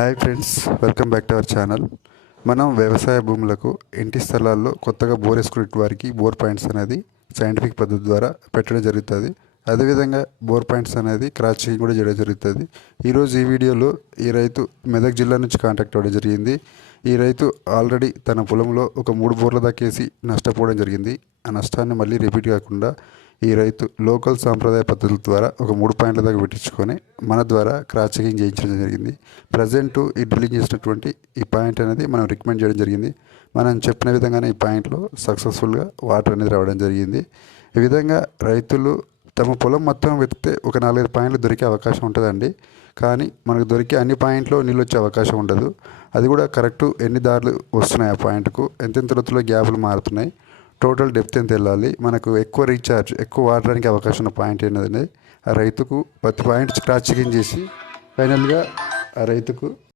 Hi friends, welcome back to our channel. మనం వ్యవసాయ భూములకు ఇంటి స్థలాల్లో కొత్తగా బోర్ వేసుకునే వారికి బోర్ పాయింట్స్ అనేది సైంటిఫిక్ పద్ధతి ద్వారా పెట్టడం జరుగుతుంది. అదేవిధంగా బోర్ పాయింట్స్ అనేది క్రాస్ చెకింగ్ కూడా చేయడం జరుగుతుంది. ఈరోజు ఈ వీడియోలో ఈ రైతు మెదక్ జిల్లా నుంచి కాంటాక్ట్ అవ్వడం జరిగింది. ఈ రైతు ఆల్రెడీ తన పొలంలో ఒక 3 బోర్ల దాకేసి నష్టపోవడం జరిగింది. ఆ నష్టాన్ని మళ్ళీ రిపీట్ కాకుండా ఈ రైతు లోకల్ సాంప్రదాయ పద్ధతుల ద్వారా ఒక 3 పాయింట్ల దాకా పెట్టించుకొని మన ద్వారా క్రాస్ చెకింగ్ చేయించడం జరిగింది. ప్రజెంట్ ఈ డ్రిల్లింగ్ చేసినటువంటి ఈ పాయింట్ అనేది మనం రికమెండ్ చేయడం జరిగింది. మనం చెప్పిన విధంగానే ఈ పాయింట్లో సక్సెస్ఫుల్గా వాటర్ అనేది రావడం జరిగింది. ఈ విధంగా రైతులు తమ పొలం మొత్తం వెతికితే ఒక 4-5 పాయింట్లు దొరికే అవకాశం ఉంటుందండి. కానీ మనకు దొరికే అన్ని పాయింట్లో నీళ్ళు వచ్చే అవకాశం ఉండదు. అది కూడా కరెక్ట్ ఎన్ని దారులు వస్తున్నాయి, ఆ పాయింట్కు ఎంతెంత లోతులో గ్యాపులు మారుతున్నాయి, టోటల్ డెప్త్ ఎంత వెళ్ళాలి, మనకు ఎక్కువ రీఛార్జ్ ఎక్కువ వాడడానికి అవకాశం ఉన్న పాయింట్ ఏంటనేది ఆ రైతుకు ప్రతి పాయింట్ క్రాస్ చెకింగ్ చేసి ఫైనల్గా ఆ రైతుకు